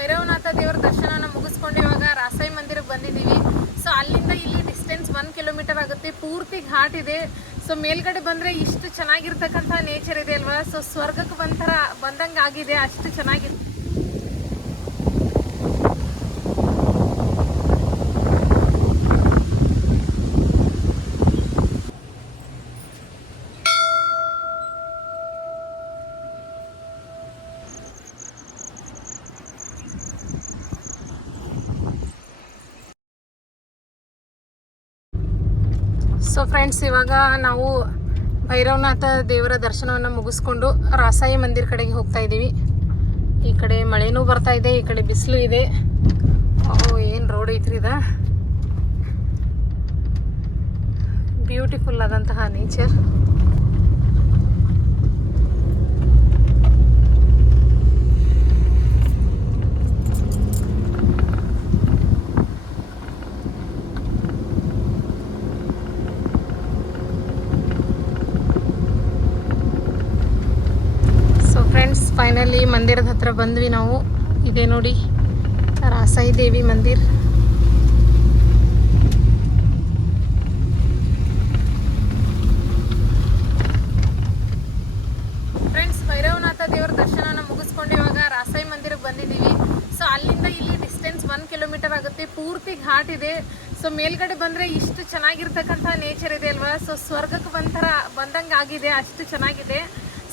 ಭೈರವನಾಥ ದೇವರ ದರ್ಶನನ ಮುಗಿಸ್ಕೊಂಡು ಇವಾಗ ರಾಸಾಯಿ ಮಂದಿರಕ್ಕೆ ಬಂದಿದ್ದೀವಿ. ಸೊ ಅಲ್ಲಿಂದ ಇಲ್ಲಿ ಡಿಸ್ಟೆನ್ಸ್ 1 ಕಿಲೋಮೀಟರ್ ಆಗುತ್ತೆ. ಪೂರ್ತಿ ಘಾಟ್ ಇದೆ. ಸೊ ಮೇಲ್ಗಡೆ ಬಂದರೆ ಇಷ್ಟು ಚೆನ್ನಾಗಿರ್ತಕ್ಕಂಥ ನೇಚರ್ ಇದೆ ಅಲ್ವಾ. ಸೊ ಸ್ವರ್ಗಕ್ಕೆ ಬಂದಂಗೆ ಆಗಿದೆ, ಅಷ್ಟು ಚೆನ್ನಾಗಿದೆ. ಸೊ ಫ್ರೆಂಡ್ಸ್, ಇವಾಗ ನಾವು ಭೈರವನಾಥ ದೇವರ ದರ್ಶನವನ್ನು ಮುಗಿಸ್ಕೊಂಡು ರಾಸಾಯಿ ಮಂದಿರ ಕಡೆಗೆ ಹೋಗ್ತಾ ಇದ್ದೀವಿ. ಈ ಕಡೆ ಮಳೆನೂ ಬರ್ತಾ ಇದೆ, ಈ ಕಡೆ ಬಿಸಿಲು ಇದೆ. ಏನು ರೋಡ್ ಐತ್ರಿ ಇದು, ಬ್ಯೂಟಿಫುಲ್ ಆದಂತಹ ನೇಚರ್. ಫೈನಲಿ ಮಂದಿರದ ಹತ್ರ ಬಂದ್ವಿ ನಾವು. ಇದೆ ನೋಡಿ ರಾಸಾಯಿ ದೇವಿ ಮಂದಿರ್. ಫ್ರೆಂಡ್ಸ್, ಭೈರವನಾಥ ದೇವರ ದರ್ಶನನ ಮುಗಿಸ್ಕೊಂಡು ಇವಾಗ ರಾಸಾಯಿ ಮಂದಿರಕ್ಕೆ ಬಂದಿದ್ದೀವಿ. ಸೊ ಅಲ್ಲಿಂದ ಇಲ್ಲಿ ಡಿಸ್ಟೆನ್ಸ್ 1 ಕಿಲೋಮೀಟರ್ ಆಗುತ್ತೆ. ಪೂರ್ತಿ ಘಾಟ್ ಇದೆ. ಸೊ ಮೇಲ್ಗಡೆ ಬಂದರೆ ಇಷ್ಟು ಚೆನ್ನಾಗಿರ್ತಕ್ಕಂಥ ನೇಚರ್ ಇದೆ ಅಲ್ವಾ. ಸೊ ಸ್ವರ್ಗಕ್ಕೆ ಬಂದಂಗೆ ಆಗಿದೆ, ಅಷ್ಟು ಚೆನ್ನಾಗಿದೆ.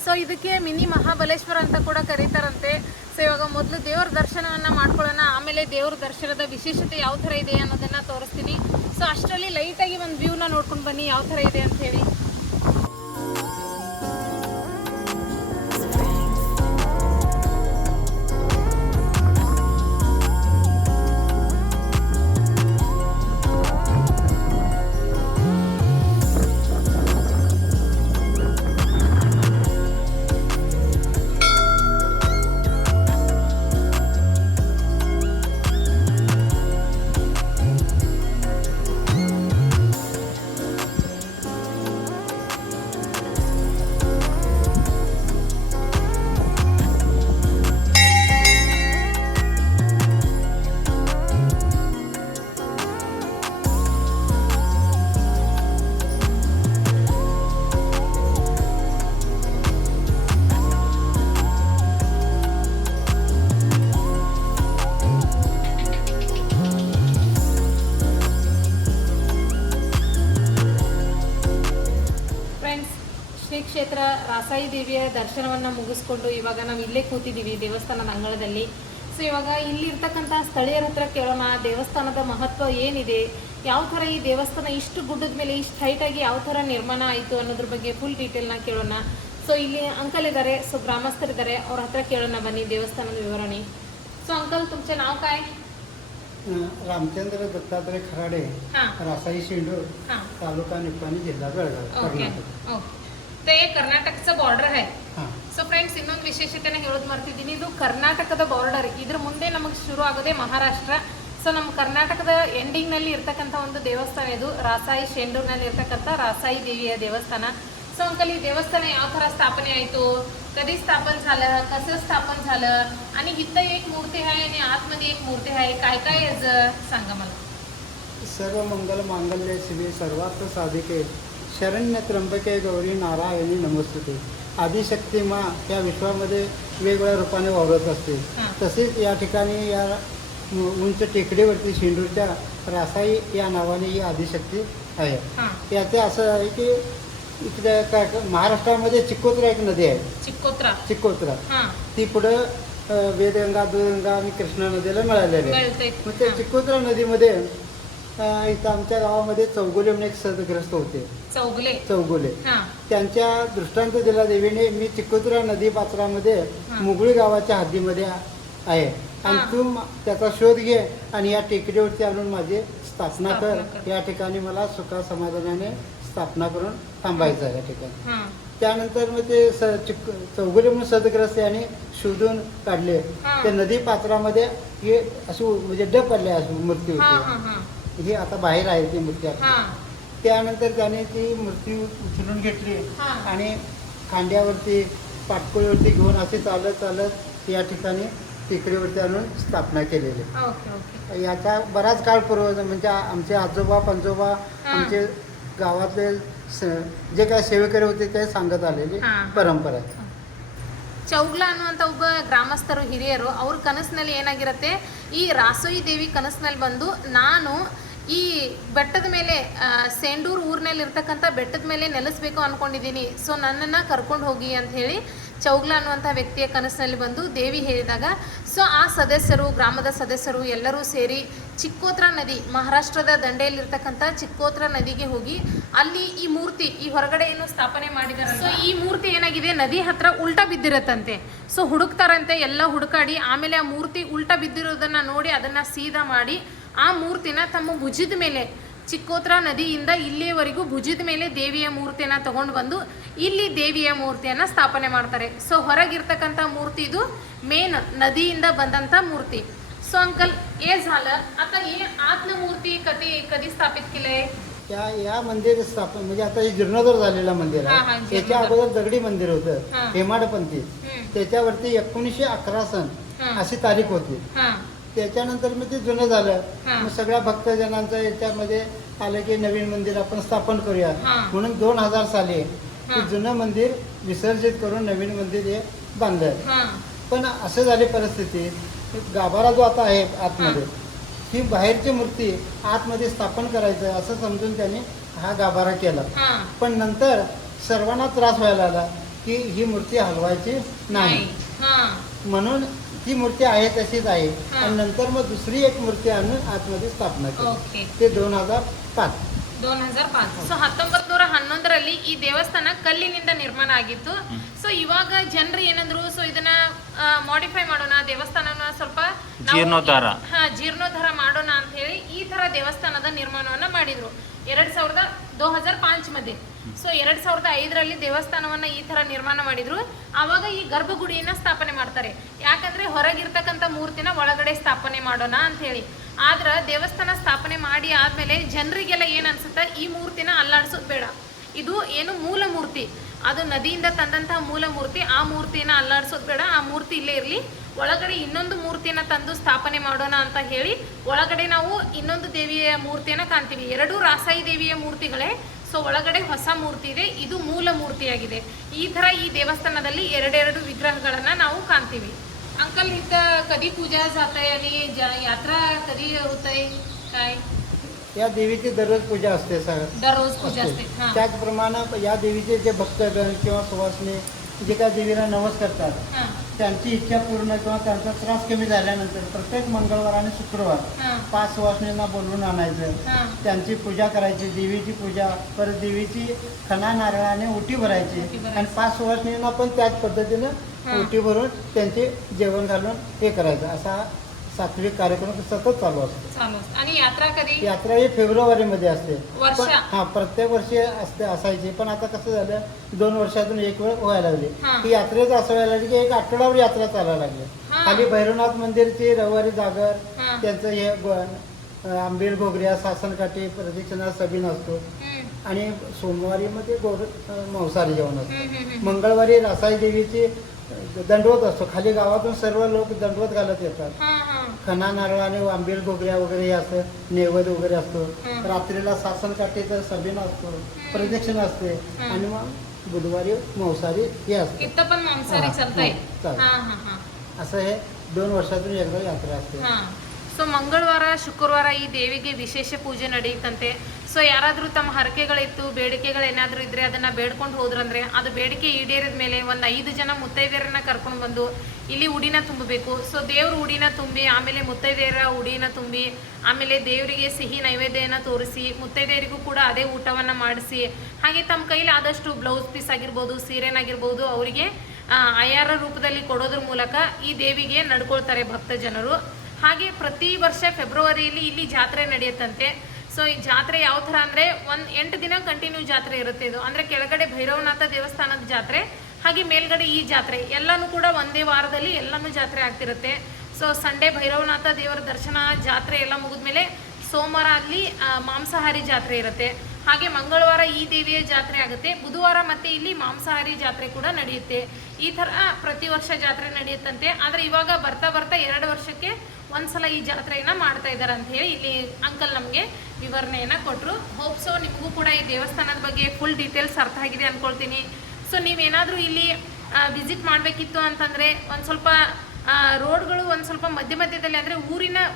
ಸೊ ಇದಕ್ಕೆ ಮಿನಿ ಮಹಾಬಲೇಶ್ವರ ಅಂತ ಕೂಡ ಕರೀತಾರಂತೆ. ಸೊ ಇವಾಗ ಮೊದಲು ದೇವ್ರ ದರ್ಶನವನ್ನು ಮಾಡ್ಕೊಳ್ಳೋಣ, ಆಮೇಲೆ ದೇವ್ರ ದರ್ಶನದ ವಿಶೇಷತೆ ಯಾವ ಥರ ಇದೆ ಅನ್ನೋದನ್ನು ತೋರಿಸ್ತೀನಿ. ಸೊ ಅಷ್ಟರಲ್ಲಿ ಲೈಟಾಗಿ ಒಂದು ವ್ಯೂನ ನೋಡ್ಕೊಂಡು ಬನ್ನಿ ಯಾವ ಥರ ಇದೆ ಅಂತ ಹೇಳಿ. ಶ್ರೀ ಕ್ಷೇತ್ರ ರಾಸಾಯಿ ದೇವಿಯ ದರ್ಶನವನ್ನು ಮುಗಿಸ್ಕೊಂಡು ಇವಾಗ ನಾವು ಇಲ್ಲೇ ಕೂತಿದ್ದೀವಿ ದೇವಸ್ಥಾನದ ಅಂಗಳದಲ್ಲಿ. ಸೊ ಇವಾಗ ಇಲ್ಲಿರ್ತಕ್ಕಂಥ ಸ್ಥಳೀಯರ ಹತ್ರ ಕೇಳೋಣ, ದೇವಸ್ಥಾನದ ಮಹತ್ವ ಏನಿದೆ, ಯಾವ ಥರ ಈ ದೇವಸ್ಥಾನ ಇಷ್ಟು ಗುಡ್ಡದ ಮೇಲೆ ಇಷ್ಟು ಹೈಟಾಗಿ ಯಾವ ಥರ ನಿರ್ಮಾಣ ಆಯಿತು ಅನ್ನೋದ್ರ ಬಗ್ಗೆ ಫುಲ್ ಡೀಟೇಲ್ನ ಕೇಳೋಣ. ಸೊ ಇಲ್ಲಿ ಅಂಕಲ್ ಇದ್ದಾರೆ, ಸೊ ಗ್ರಾಮಸ್ಥರಿದ್ದಾರೆ, ಅವ್ರ ಹತ್ರ ಕೇಳೋಣ ಬನ್ನಿ ದೇವಸ್ಥಾನದ ವಿವರಣೆ. ಸೊ अंकल, तुमचे नाव काय? रामचंद्र दत्तात्रय खराडे, रासाई शेंडूर, तालुका निपाणी, जिल्हा बेळगाव, कर्नाटक. ते कर्नाटकचं बॉर्डर आहे. ಸೊ ಫ್ರೆಂಡ್ಸ್, ಇನ್ನೊಂದು ವಿಶೇಷತೆನ ಹೇಳೋದು ಮರ್ತಿದ್ದೀನಿ. ಇದು ಕರ್ನಾಟಕದ ಬಾರ್ಡರ್. ಇದ್ರ ಮುಂದೆ ನಮಗೆ ಶುರು ಆಗೋದೇ ಮಹಾರಾಷ್ಟ್ರ. ಸೊ ನಮ್ಮ ಕರ್ನಾಟಕದ ಎಂಡಿಂಗ್ನಲ್ಲಿ ಇರ್ತಕ್ಕಂಥ ಒಂದು ದೇವಸ್ಥಾನ ಇದು, ರಾಸಾಯಿ शेंडूरನಲ್ಲಿ ಇರ್ತಕ್ಕಂಥ रासाई देवी देवस्थान. सो अंकल, ही देवस्थान ಯಾವ ಥರ ಸ್ಥಾಪನೆ ಆಯಿತು, कधी स्थापन झालं, कसं स्थापन झालं, आणि इथं एक मूर्ती आहे आणि आतमध्ये एक मूर्ती आहे, काय काय सांगा मला. सर्व मंगल मांगल्ये शिवे सर्वार्थ साधिके शरण्य त्र्यंबके गौरी नारायणी नमस्तुते. आदिशक्ती मा या विश्वामध्ये वेगवेगळ्या रूपाने वावरत असते. तसेच या ठिकाणी या उंच टेकडीवरती शेंडूरच्या रासाई या नावाने ही आदिशक्ती आहे. याचे असं आहे की इकडे काय महाराष्ट्रामध्ये चिक्कोत्रा एक नदी आहे. चिक्कोत्रा ती पुढं वेदगंगा, दूधगंगा आणि कृष्णा नदीला मिळालेली आहे. मग त्या चिक्कोत्रा नदीमध्ये इथं आमच्या गावामध्ये चौगुले म्हणून एक सदग्रस्त होते. चौगुले त्यांच्या दृष्टांत दिला देवीने, मी चिक्कोत्रा नदी पात्रामध्ये मुगळी गावाच्या हद्दीमध्ये आहे आणि तू त्याचा शोध घे आणि या टेकडीवरती आणून माझी स्थापना कर. या ठिकाणी मला सुखा समाधानाने स्थापना करून थांबायचं आहे या ठिकाणी. त्यानंतर मग ते चौगुले म्हणून सदग्रस्त याने शोधून काढले. त्या नदी पात्रामध्ये हे अशी म्हणजे डब पडले, अशी मूर्ती होती. ही आता बाहेर आहे ती मूर्ती. त्यानंतर त्याने ती मूर्ती उचलून घेतली आणि खांद्यावरती पाटकोळीवरती घेऊन असे चालत चालत या ठिकाणी टेकडीवरती आणून स्थापना केलेली आहे. Okay okay. याचा बराच काळ पूर्व म्हणजे आमचे आजोबा पंजोबा आमचे गावातले जे काय सेवेकरी होते ते सांगत आलेली ಹಾ. परंपरा आहे. ಚೌಗ್ಲ ಅನ್ನುವಂಥ ಒಬ್ಬ ಗ್ರಾಮಸ್ಥರು ಹಿರಿಯರು ಅವ್ರ ಕನಸಿನಲ್ಲಿ ಏನಾಗಿರುತ್ತೆ, ಈ ರಾಸೋಯಿ ದೇವಿ ಕನಸಿನಲ್ಲಿ ಬಂದು ನಾನು ಈ ಬೆಟ್ಟದ ಮೇಲೆ ಸೇಂಡೂರು ಊರಿನಲ್ಲಿ ಇರ್ತಕ್ಕಂಥ ಬೆಟ್ಟದ ಮೇಲೆ ನೆಲೆಸಬೇಕು ಅಂದ್ಕೊಂಡಿದ್ದೀನಿ, ಸೊ ನನ್ನನ್ನು ಕರ್ಕೊಂಡು ಹೋಗಿ ಅಂತ ಹೇಳಿ ಚೌಗ್ಲ ಅನ್ನುವಂಥ ವ್ಯಕ್ತಿಯ ಕನಸಿನಲ್ಲಿ ಬಂದು ದೇವಿ ಹೇಳಿದಾಗ ಸೊ ಆ ಸದಸ್ಯರು ಗ್ರಾಮದ ಸದಸ್ಯರು ಎಲ್ಲರೂ ಸೇರಿ ಚಿಕ್ಕೋತ್ರ ನದಿ, ಮಹಾರಾಷ್ಟ್ರದ ದಂಡೆಯಲ್ಲಿರ್ತಕ್ಕಂಥ ಚಿಕ್ಕೋತ್ರ ನದಿಗೆ ಹೋಗಿ ಅಲ್ಲಿ ಈ ಮೂರ್ತಿ ಈ ಹೊರಗಡೆ ಏನು ಸ್ಥಾಪನೆ ಮಾಡಿದ್ದಾರೆ. ಸೊ ಈ ಮೂರ್ತಿ ಏನಾಗಿದೆ ನದಿ ಹತ್ರ ಉಲ್ಟಾ ಬಿದ್ದಿರತ್ತಂತೆ. ಸೊ ಹುಡುಕ್ತಾರಂತೆ, ಎಲ್ಲ ಹುಡುಕಾಡಿ ಆಮೇಲೆ ಆ ಮೂರ್ತಿ ಉಲ್ಟಾ ಬಿದ್ದಿರೋದನ್ನ ನೋಡಿ ಅದನ್ನ ಸೀದಾ ಮಾಡಿ ಆ ಮೂರ್ತಿನ ತಮ್ಮ ಭುಜದ ಮೇಲೆ ಚಿಕ್ಕೋತ್ರ ನದಿಯಿಂದ ಇಲ್ಲಿಯವರೆಗೂ ಭುಜದ ಮೇಲೆ ದೇವಿಯ ಮೂರ್ತಿಯನ್ನ ತಗೊಂಡು ಬಂದು ಇಲ್ಲಿ ದೇವಿಯ ಮೂರ್ತಿಯನ್ನ ಸ್ಥಾಪನೆ ಮಾಡ್ತಾರೆ. ಸೊ ಹೊರಗಿರ್ತಕ್ಕಂಥ ಮೂರ್ತಿ ಇದು ಮೇನ್ नदीಯಿಂದ ಬಂದಂಥ मूर्ती. सो अंकल हे झालं, आता हे आतलं मूर्ती कधी स्थापित केलंय? या मंदिर स्थापन म्हणजे आता हे जीर्णोद्धार झालेलं मंदिर हा, हा, आहे. जीर्णोद्धार. याच्या अगोदर दगडी मंदिर हा. होतं हेमाडपंथी. त्याच्यावरती 1911 सन हा. अशी तारीख होती. हां त्याच्यानंतर मग ते जुनं झालं. हा. मग सगळ्या भक्तजनांचं याच्यामध्ये आलं की नवीन मंदिर आपण स्थापन करूया हा. म्हणून 2000 साली हा. ते जुनं मंदिर विसर्जित करून नवीन मंदिर हे बांधलं. हां पण असं झाली परिस्थिती, गाभारा जो आता आहे आतमध्ये ही बाहेरची मूर्ती आतमध्ये स्थापन करायचं असं समजून त्यांनी हा गाभारा केला. हां पण नंतर सर्वांना त्रास व्हायला लागला की ही मूर्ती हलवायची नाही, हां म्हणून ती मूर्ती आहे तशीच आहे. हा. आणि नंतर मग दुसरी एक मूर्ती आणून आतमध्ये स्थापना केली. ಓಕೆ. ते 2005. 2005. ಸೊ 1911ರಲ್ಲಿ ಈ ದೇವಸ್ಥಾನ ಕಲ್ಲಿನಿಂದ ನಿರ್ಮಾಣ ಆಗಿತ್ತು. ಸೊ ಇವಾಗ ಜನರು ಏನಂದ್ರು, ಸೊ ಇದನ್ನ ಮಾಡಿಫೈ ಮಾಡೋಣ, ದೇವಸ್ಥಾನನ ಸ್ವಲ್ಪ ನಾವು- ಜೀರ್ಣೋದ್ಧಾರ. ಜೀರ್ಣೋದ್ಧಾರ ಮಾಡೋಣ ಅಂತ ಹೇಳಿ ಈ ತರ ದೇವಸ್ಥಾನದ ನಿರ್ಮಾಣವನ್ನ ಮಾಡಿದ್ರು 2005 मध्ये. ಸೊ 2005ರಲ್ಲಿ ದೇವಸ್ಥಾನವನ್ನ ಈ ತರ ನಿರ್ಮಾಣ ಮಾಡಿದ್ರು. ಆವಾಗ ಈ ಗರ್ಭಗುಡಿಯನ್ನ ಸ್ಥಾಪನೆ ಮಾಡ್ತಾರೆ, ಯಾಕಂದ್ರೆ ಹೊರಗಿರ್ತಕ್ಕಂಥ ಮೂರ್ತಿನ ಒಳಗಡೆ ಸ್ಥಾಪನೆ ಮಾಡೋಣ ಅಂತ ಹೇಳಿ. ಆದ್ರೆ ದೇವಸ್ಥಾನ ಸ್ಥಾಪನೆ ಮಾಡಿ ಆದ್ಮೇಲೆ ಜನರಿಗೆಲ್ಲ ಏನ್ ಅನ್ಸುತ್ತೆ, ಈ ಮೂರ್ತಿನ ಅಲ್ಲಾಡ್ಸೋದು ಬೇಡ, ಇದು ಏನು ಮೂಲ ಮೂರ್ತಿ, ಅದು ನದಿಯಿಂದ ತಂದಂತಹ ಮೂಲ ಮೂರ್ತಿ, ಆ ಮೂರ್ತಿನ ಅಲ್ಲಾಡ್ಸೋದು ಬೇಡ, ಆ ಮೂರ್ತಿ ಇಲ್ಲೇ ಇರಲಿ, ಒಳಗಡೆ ಇನ್ನೊಂದು ಮೂರ್ತಿನ ತಂದು ಸ್ಥಾಪನೆ ಮಾಡೋಣ ಅಂತ ಹೇಳಿ ಒಳಗಡೆ ನಾವು ಇನ್ನೊಂದು ದೇವಿಯ ಮೂರ್ತಿಯನ್ನ ಕಾಣ್ತೀವಿ. ಎರಡೂ ರಾಸಾಯಿ ದೇವಿಯ ಮೂರ್ತಿಗಳೇ. ಸೊ ಒಳಗಡೆ ಹೊಸ ಮೂರ್ತಿ ಇದೆ, ಇದು ಮೂಲ ಮೂರ್ತಿಯಾಗಿದೆ. ಈ ತರ ಈ ದೇವಸ್ಥಾನದಲ್ಲಿ ಎರಡೆರಡು ವಿಗ್ರಹಗಳನ್ನ ನಾವು ಕಾಣ್ತೀವಿ. अंकल इथं कधी पूजा जात आहे आणि यात्रा कधी होत आहे काय? या देवीची दररोज पूजा असते सर. दररोज पूजा असते. हां त्याचप्रमाणे या देवीचे जे भक्तगण किंवा सुवासनी जे काय देवीला नवस करतात हां त्यांची इच्छा पूर्ण किंवा त्यांचा त्रास कमी झाल्यानंतर प्रत्येक मंगळवार आणि शुक्रवार हां 5 सुवासनींना बोलवून आणायचं, हां त्यांची पूजा करायची, देवीची पूजा, परत देवीची खणा नारळाने ओटी भरायची ओटी भरायची. आणि 5 सुवासनींना पण त्याच पद्धतीनं हां. ओटी भरून त्यांचे जेवण घालून हे करायचं. असा सात्विक कार्यक्रम सतत चालू असतो. चालू असतं. आणि यात्रा कधी? यात्रा ही फेब्रुवारीमध्ये असते. वर्षा? पण- हा, प्रत्येक वर्षी असायची, पण आता कसं झालं 2 वर्षातून एक वेळ व्हायला लागली. हां. ती यात्रेच असं व्हायला लागली की एक आठवड्यावर यात्रा चालायला लागली. हां. खाली भैरवनाथ मंदिरची रविवारी जागर, हां. त्यांचं हे आंबील घोगऱ्या सासनकाठी प्रदक्षिणा सभी असतो. हम्म, आणि सोमवारी मध्ये मांसाहारी जेवण असतं. हम्म, हम्म, हम्म. मंगळवारी रासाई देवीची दंडवत असतो. खाली गावातून सर्व लोक दंडवत घालत येतात. हां हां खणा नारळ आणि आंबील घोगऱ्या वगैरे हे असतं, नैवेद्य वगैरे असतो. हं. रात्रीला सासनकाठीचा सभेन असतो, प्रदक्षिणा असते. हं. आणि मग बुधवारी मांसाहारी हे असते. इथं पण मांसाहारी हां, चालतंय. चालेल. हां हां हां असं हे 2 वर्षातून एकदा यात्रा असते. ಹಾಂ ಸೊ ಮಂಗಳವಾರ ಶುಕ್ರವಾರ ಈ ದೇವಿಗೆ ವಿಶೇಷ ಪೂಜೆ ನಡೆಯುತ್ತಂತೆ. ಸೊ ಯಾರಾದರೂ ತಮ್ಮ ಹರಕೆಗಳಿತ್ತು, ಬೇಡಿಕೆಗಳೇನಾದರೂ ಇದ್ದರೆ ಅದನ್ನು ಬೇಡ್ಕೊಂಡು ಹೋದ್ರಂದ್ರೆ ಅದು ಬೇಡಿಕೆ ಈಡೇರಿದ ಮೇಲೆ ಒಂದು 5 ಜನ ಮುತ್ತೈದೆಯರನ್ನ ಕರ್ಕೊಂಡು ಬಂದು ಇಲ್ಲಿ ಉಡಿನ ತುಂಬಬೇಕು. ಸೊ ದೇವ್ರ ಉಡಿನ ತುಂಬಿ ಆಮೇಲೆ ಮುತ್ತೈದೆಯರ ಉಡಿನ ತುಂಬಿ ಆಮೇಲೆ ದೇವರಿಗೆ ಸಿಹಿ ನೈವೇದ್ಯನ ತೋರಿಸಿ ಮುತ್ತೈದೆಯರಿಗೂ ಕೂಡ ಅದೇ ಊಟವನ್ನು ಮಾಡಿಸಿ, ಹಾಗೆ ತಮ್ಮ ಕೈಲಿ ಆದಷ್ಟು ಬ್ಲೌಸ್ ಪೀಸ್ ಆಗಿರ್ಬೋದು, ಸೀರೆನಾಗಿರ್ಬೋದು ಅವರಿಗೆ ಆಯಾರ ರೂಪದಲ್ಲಿ ಕೊಡೋದ್ರ ಮೂಲಕ ಈ ದೇವಿಗೆ ನಡ್ಕೊಳ್ತಾರೆ ಭಕ್ತ ಜನರು. ಹಾಗೆ ಪ್ರತಿ ವರ್ಷ ಫೆಬ್ರವರಿಯಲ್ಲಿ ಇಲ್ಲಿ ಜಾತ್ರೆ ನಡೆಯುತ್ತಂತೆ. ಸೊ ಈ ಜಾತ್ರೆ ಯಾವ ಥರ ಅಂದರೆ 8 ದಿನ ಕಂಟಿನ್ಯೂ ಜಾತ್ರೆ ಇರುತ್ತೆ. ಇದು ಅಂದರೆ ಕೆಳಗಡೆ ಭೈರವನಾಥ ದೇವಸ್ಥಾನದ ಜಾತ್ರೆ, ಹಾಗೆ ಮೇಲ್ಗಡೆ ಈ ಜಾತ್ರೆ ಎಲ್ಲನೂ ಕೂಡ ಒಂದೇ ವಾರದಲ್ಲಿ ಎಲ್ಲನೂ ಜಾತ್ರೆ ಆಗ್ತಿರುತ್ತೆ. ಸೊ ಸಂಡೇ ಭೈರವನಾಥ ದೇವರ ದರ್ಶನ ಜಾತ್ರೆ ಎಲ್ಲ ಮುಗಿದ್ಮೇಲೆ ಸೋಮವಾರ ಅಲ್ಲಿ ಮಾಂಸಾಹಾರಿ ಜಾತ್ರೆ ಇರುತ್ತೆ. ಹಾಗೆ ಮಂಗಳವಾರ ಈ ದೇವಿಯ ಜಾತ್ರೆ ಆಗುತ್ತೆ. ಬುಧವಾರ ಮತ್ತೆ ಇಲ್ಲಿ ಮಾಂಸಾಹಾರಿ ಜಾತ್ರೆ ಕೂಡ ನಡೆಯುತ್ತೆ. ಈ ಥರ ಪ್ರತಿ ವರ್ಷ ಜಾತ್ರೆ ನಡೆಯುತ್ತಂತೆ. ಆದರೆ ಇವಾಗ ಬರ್ತಾ ಬರ್ತಾ 2 ವರ್ಷಕ್ಕೆ ಒಂದ್ಸಲ ಈ ಜಾತ್ರೆಯನ್ನ ಮಾಡ್ತಾ ಇದ್ದಾರೆ ಅಂತ ಹೇಳಿ ಇಲ್ಲಿ ಅಂಕಲ್ ನಮಗೆ ವಿವರಣೆಯನ್ನ ಕೊಟ್ಟರು. ಹೋಪ್ ಸೊ ನಿಮಗೂ ಕೂಡ ಈ ದೇವಸ್ಥಾನದ ಬಗ್ಗೆ ಫುಲ್ ಡೀಟೇಲ್ಸ್ ಅರ್ಥ ಆಗಿದೆ ಅನ್ಕೊಳ್ತೀನಿ. ಸೊ ನೀವೇನಾದರೂ ಇಲ್ಲಿ ವಿಸಿಟ್ ಮಾಡಬೇಕಿತ್ತು ಅಂತಂದರೆ ಒಂದು ಸ್ವಲ್ಪ ರೋಡ್ಗಳು ಒಂದು ಸ್ವಲ್ಪ ಮಧ್ಯದಲ್ಲಿ ಅಂದರೆ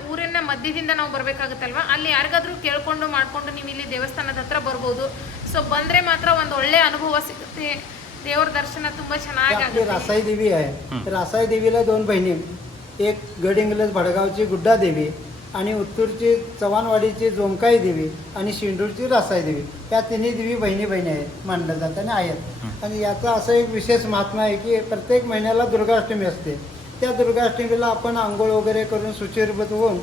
ಊರಿನ ಮಧ್ಯದಿಂದ ನಾವು ಬರಬೇಕಾಗುತ್ತಲ್ವ, ಅಲ್ಲಿ ಯಾರಿಗಾದ್ರೂ ಕೇಳ್ಕೊಂಡು ಮಾಡಿಕೊಂಡು ನೀವು ಇಲ್ಲಿ ದೇವಸ್ಥಾನದ ಹತ್ರ ಬರ್ಬೋದು. ಸೊ ಬಂದರೆ ಮಾತ್ರ ಒಂದು ಒಳ್ಳೆ ಅನುಭವ ಸಿಗುತ್ತೆ. देवर दर्शन ತುಂಬ ಚೆನ್ನಾಗಿ आपली रासाई देवी आहे. रासाई देवीला 2 बहिणी, एक गडिंग्लज भडगावची गुड्डा देवी आणि उत्तूरची चव्हाणवाडीची जोमकाई देवी आणि शिंदूरची रासाई देवी, या तिन्ही देवी बहिणी आहेत मानल्या जातात आणि आहेत. आणि याचा असं एक विशेष महात्मा आहे की प्रत्येक महिन्याला दुर्गाष्टमी असते. त्या दुर्गाष्टमीला आपण आंघोळ वगैरे करून शुचिर्भूत होऊन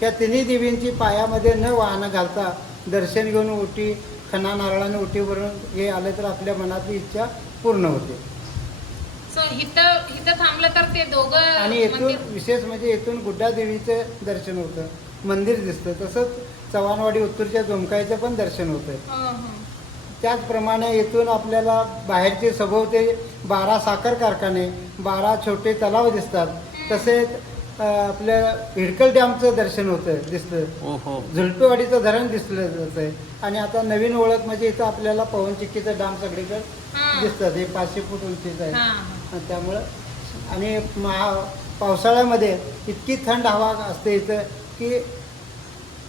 त्या तिन्ही देवींची पायामध्ये न वाहनं घालता दर्शन घेऊन ओटी खना नारळाने ओटी भरून हे आले तर आपल्या मनातली इच्छा पूर्ण होते. सो इथं थांबलं तर ते दोघं आणि येथून विशेष म्हणजे येथून गुड्डा देवीचं दर्शन होतं, मंदिर दिसतं. तसंच चव्हाणवाडी उत्तरच्या जोमकाईचं पण दर्शन होतं. त्याचप्रमाणे येथून आपल्याला बाहेरचे सभोवते 12 साखर कारखाने, 12 छोटे तलाव दिसतात. तसेच आपल्या हिडकल डॅमचं दर्शन होतं दिसतं. झुलपेवाडीचं धरण दिसलं जातं. आणि आता नवीन ओळख म्हणजे इथं आपल्याला पवनचक्कीचं डॅम सगळीकडे दिसतात. हे 500 फूट उंचीचं आहे. त्यामुळं आणि पावसाळ्यामध्ये इतकी थंड हवा असते इथं की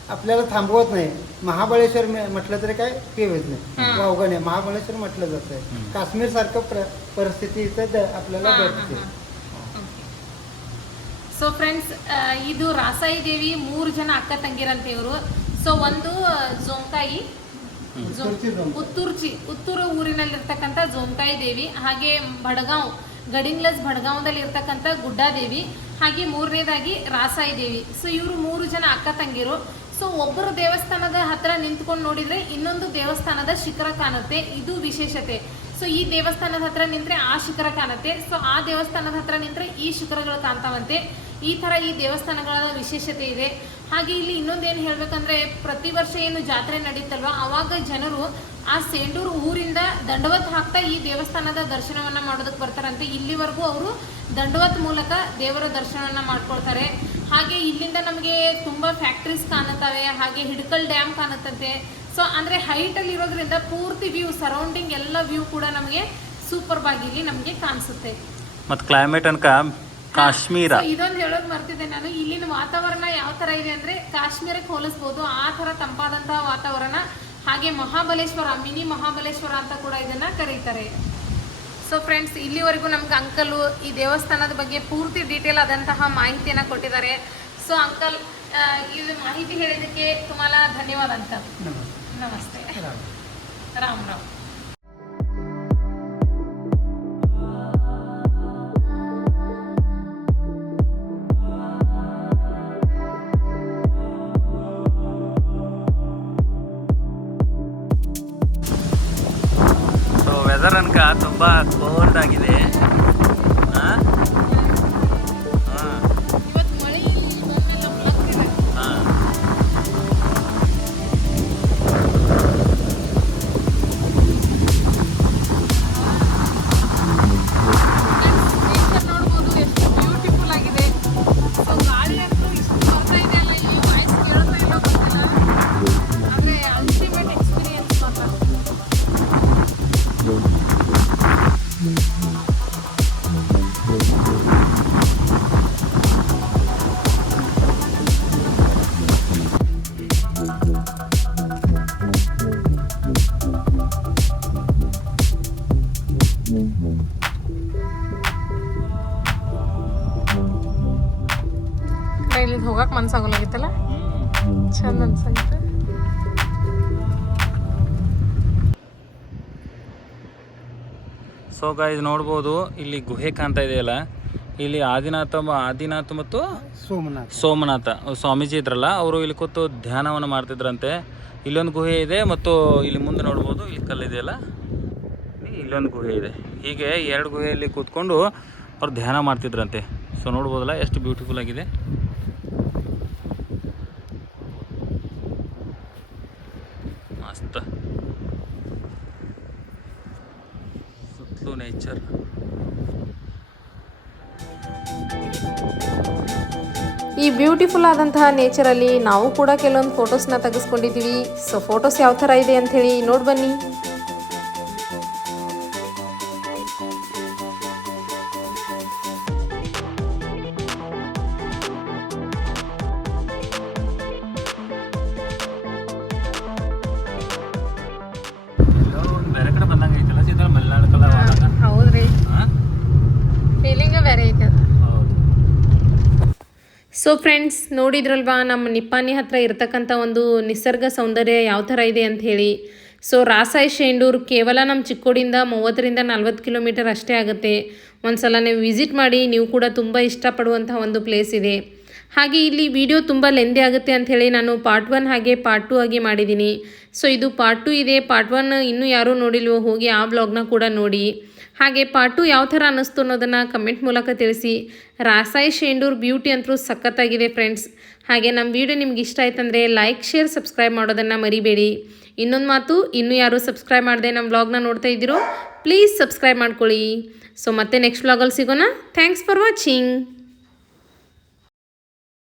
आपल्याला थांबवत नाही. महाबळेश्वर म्हटलं तरी काय ते होत नाही, वावगं नाही. महाबळेश्वर म्हटलं जातं. काश्मीर सारखं परिस्थिती इथं आपल्याला भेटते. ಸೊ ಫ್ರೆಂಡ್ಸ್, ಇದು ರಾಸಾಯಿ ದೇವಿ 3 ಜನ ಅಕ್ಕ ತಂಗಿರಂತೆ ಇವರು. ಸೊ ಒಂದು ಜೋಮಕಾಯಿ ಉತ್ತೂರು ಊರಿನಲ್ಲಿರ್ತಕ್ಕಂಥ ಜೋಮಕಾಯಿ ದೇವಿ, ಹಾಗೆ ಭಡಗಾಂವದಲ್ಲಿ ಇರ್ತಕ್ಕಂಥ ಗುಡ್ಡಾ ದೇವಿ, ಹಾಗೆ 3ನೇದಾಗಿ ರಾಸಾಯಿ ದೇವಿ. ಸೊ ಇವರು 3 ಜನ ಅಕ್ಕ ತಂಗಿರು. ಸೊ ಒಬ್ಬರು ದೇವಸ್ಥಾನದ ಹತ್ರ ನಿಂತ್ಕೊಂಡು ನೋಡಿದ್ರೆ ಇನ್ನೊಂದು ದೇವಸ್ಥಾನದ ಶಿಖರ ಕಾಣುತ್ತೆ. ಇದು ವಿಶೇಷತೆ. ಸೊ ಈ ದೇವಸ್ಥಾನದ ಹತ್ರ ನಿಂತ್ರೆ ಆ ಶಿಖರ ಕಾಣುತ್ತೆ. ಸೊ ಆ ದೇವಸ್ಥಾನದ ಹತ್ರ ನಿಂತ್ರೆ ಈ ಶಿಖರಗಳು ಕಾಣ್ತಾವಂತೆ. ಈ ಥರ ಈ ದೇವಸ್ಥಾನಗಳ ವಿಶೇಷತೆ ಇದೆ. ಹಾಗೆ ಇಲ್ಲಿ ಇನ್ನೊಂದೇನು ಹೇಳಬೇಕಂದ್ರೆ, ಪ್ರತಿ ವರ್ಷ ಏನು ಜಾತ್ರೆ ನಡೀತಲ್ವ, ಆವಾಗ ಜನರು ಆ ಸೇಂಡೂರು ಊರಿಂದ ದಂಡವತ್ ಹಾಕ್ತಾ ಈ ದೇವಸ್ಥಾನದ ದರ್ಶನವನ್ನು ಮಾಡೋದಕ್ಕೆ ಬರ್ತಾರಂತೆ. ಇಲ್ಲಿವರೆಗೂ ಅವರು ದಂಡವತ್ ಮೂಲಕ ದೇವರ ದರ್ಶನವನ್ನು ಮಾಡ್ಕೊಳ್ತಾರೆ. ಹಾಗೆ ಇಲ್ಲಿಂದ ನಮಗೆ ತುಂಬ ಫ್ಯಾಕ್ಟ್ರೀಸ್ ಕಾಣುತ್ತವೆ, ಹಾಗೆ ಹಿಡಕಲ್ ಡ್ಯಾಮ್ ಕಾಣುತ್ತಂತೆ. ಸೊ ಅಂದರೆ ಹೈಟಲ್ಲಿ ಇರೋದ್ರಿಂದ ಪೂರ್ತಿ ವ್ಯೂ, ಸರೌಂಡಿಂಗ್ ಎಲ್ಲ ವ್ಯೂ ಕೂಡ ನಮಗೆ ಸೂಪರ್ ಆಗಿ ಇಲ್ಲಿ ನಮಗೆ ಕಾಣಿಸುತ್ತೆ. ಮತ್ತು ಕ್ಲೈಮೇಟ್ ಅನ್ಕ ಕಾಶ್ಮೀರ, ಇದೊಂದು ಹೇಳೋದು ಮರ್ತಿದ್ದೆ ನಾನು. ಇಲ್ಲಿನ ವಾತಾವರಣ ಯಾವ ಥರ ಇದೆ ಅಂದರೆ ಕಾಶ್ಮೀರಕ್ಕೆ ಹೋಲಿಸ್ಬೋದು, ಆ ಥರ ತಂಪಾದಂತಹ ವಾತಾವರಣ. ಹಾಗೆ ಮಹಾಬಲೇಶ್ವರ, ಮಿನಿ ಮಹಾಬಲೇಶ್ವರ ಅಂತ ಕೂಡ ಇದನ್ನು ಕರೀತಾರೆ. ಸೊ ಫ್ರೆಂಡ್ಸ್, ಇಲ್ಲಿವರೆಗೂ ನಮ್ಗೆ ಅಂಕಲು ಈ ದೇವಸ್ಥಾನದ ಬಗ್ಗೆ ಪೂರ್ತಿ ಡೀಟೇಲ್ ಆದಂತಹ ಮಾಹಿತಿಯನ್ನು ಕೊಟ್ಟಿದ್ದಾರೆ. ಸೊ ಅಂಕಲ್, ಇದು ಮಾಹಿತಿ ಹೇಳಿದ್ದಕ್ಕೆ ತುಮಾಲ ಧನ್ಯವಾದ ಅಂಕಲ್. ನಮಸ್ತೆ. ರಾಮ್ ರಾಮ್. ಸೊ ವೆದರ್ ಅನ್ಕ ತುಂಬ ಕೋಲ್ಡ್ ಆಗಿದೆ. ಇಲ್ಲಿಗೆ ಹೋಗಕ್ಕೆ ಮನ್ಸಾಗಲಾಗಿತ್ತಲ್ಲ, ಚಂದ ಅನ್ಸಾಗಿತ್ತು. ಸೊ ಗೈಸ್ ನೋಡ್ಬೋದು, ಇಲ್ಲಿ ಗುಹೆ ಕಾಣ್ತಾ ಇದೆಯಲ್ಲ, ಇಲ್ಲಿ ಆದಿನಾಥ ಮತ್ತು ಸೋಮನಾಥ ಸ್ವಾಮೀಜಿ ಇದ್ರಲ್ಲ, ಅವರು ಇಲ್ಲಿ ಕೂತು ಧ್ಯಾನವನ್ನು ಮಾಡ್ತಿದ್ರಂತೆ. ಇಲ್ಲೊಂದು ಗುಹೆ ಇದೆ, ಮತ್ತು ಇಲ್ಲಿ ಮುಂದೆ ನೋಡ್ಬೋದು ಇಲ್ಲಿ ಕಲ್ಲಿದೆಯಲ್ಲ, ಇಲ್ಲೊಂದು ಗುಹೆ ಇದೆ. ಹೀಗೆ 2 ಗುಹೆಯಲ್ಲಿ ಕೂತ್ಕೊಂಡು ಅವ್ರು ಧ್ಯಾನ ಮಾಡ್ತಿದ್ರಂತೆ. ಸೊ ನೋಡ್ಬೋದಲ್ಲ ಎಷ್ಟು ಬ್ಯೂಟಿಫುಲ್ ಆಗಿದೆ. ನೇಚರ್. ಈ ಬ್ಯೂಟಿಫುಲ್ ಆದಂತಹ ನೇಚರಲ್ಲಿ ನಾವು ಕೂಡ ಕೆಲವೊಂದು ಫೋಟೋಸ್ನ ತೆಗೆಸ್ಕೊಂಡಿದ್ದೀವಿ. ಸೊ ಫೋಟೋಸ್ ಯಾವ ಥರ ಇದೆ ಅಂಥೇಳಿ ನೋಡಿ ಬನ್ನಿ. ಎಲ್ಲೋ ಒಂದು ಬೇರೆ ಕಡೆ ಬಂದಂಗೆ ಐತಲ್ಲ ಸೀದಾ ಮಲೆನಾಡು ಕಡೆ ಹೌದ್ರಿ, ಫೀಲಿಂಗ ಬೇರೆ ಐತೆ ಅದು. ಸೊ ಫ್ರೆಂಡ್ಸ್, ನೋಡಿದ್ರಲ್ವಾ ನಮ್ಮ ನಿಪ್ಪಾಣಿ ಹತ್ರ ಇರ್ತಕ್ಕಂಥ ಒಂದು ನಿಸರ್ಗ ಸೌಂದರ್ಯ ಯಾವ ಥರ ಇದೆ ಅಂಥೇಳಿ. ಸೊ ರಾಸಾಯಿ ಶೇಂಡೂರು ಕೇವಲ ನಮ್ಮ ಚಿಕ್ಕೋಡಿಯಿಂದ 30-40 ಕಿಲೋಮೀಟರ್ ಅಷ್ಟೇ ಆಗುತ್ತೆ. ಒಂದು ಸಲ ನೀವು ವಿಸಿಟ್ ಮಾಡಿ, ನೀವು ಕೂಡ ತುಂಬ ಇಷ್ಟಪಡುವಂತಹ ಒಂದು ಪ್ಲೇಸ್ ಇದೆ. ಹಾಗೆ ಇಲ್ಲಿ ವಿಡಿಯೋ ತುಂಬ ಲೆಂದಿ ಆಗುತ್ತೆ ಅಂಥೇಳಿ ನಾನು ಪಾರ್ಟ್ 1 ಹಾಗೆ ಪಾರ್ಟ್ 2 ಆಗಿ ಮಾಡಿದ್ದೀನಿ. ಸೊ ಇದು ಪಾರ್ಟ್ 2 ಇದೆ. ಪಾರ್ಟ್ 1 ಇನ್ನೂ ಯಾರೂ ನೋಡಿಲ್ವೋ ಹೋಗಿ ಆ ಬ್ಲಾಗ್ನ ಕೂಡ ನೋಡಿ. ಹಾಗೆ ಪಾರ್ಟ್ 2 ಯಾವ ಥರ ಅನ್ನಿಸ್ತು ಅನ್ನೋದನ್ನು ಕಮೆಂಟ್ ಮೂಲಕ ತಿಳಿಸಿ. ರಾಸಾಯಿ ಶೇಂಡೂರು ಬ್ಯೂಟಿ ಅಂತೂ ಸಖತ್ತಾಗಿದೆ ಫ್ರೆಂಡ್ಸ್. ಹಾಗೆ ನಮ್ಮ ವಿಡಿಯೋ ನಿಮ್ಗೆ ಇಷ್ಟ ಆಯ್ತಂದರೆ ಲೈಕ್, ಶೇರ್, ಸಬ್ಸ್ಕ್ರೈಬ್ ಮಾಡೋದನ್ನು ಮರಿಬೇಡಿ. ಇನ್ನೊಂದು ಮಾತು, ಇನ್ನೂ ಯಾರೂ ಸಬ್ಸ್ಕ್ರೈಬ್ ಮಾಡದೆ ನಮ್ಮ ಬ್ಲಾಗ್ನ ನೋಡ್ತಾ ಇದ್ದೀರೋ ಪ್ಲೀಸ್ ಸಬ್ಸ್ಕ್ರೈಬ್ ಮಾಡ್ಕೊಳ್ಳಿ. ಸೊ ಮತ್ತೆ ನೆಕ್ಸ್ಟ್ ಬ್ಲಾಗಲ್ಲಿ ಸಿಗೋಣ. Thanks for watching.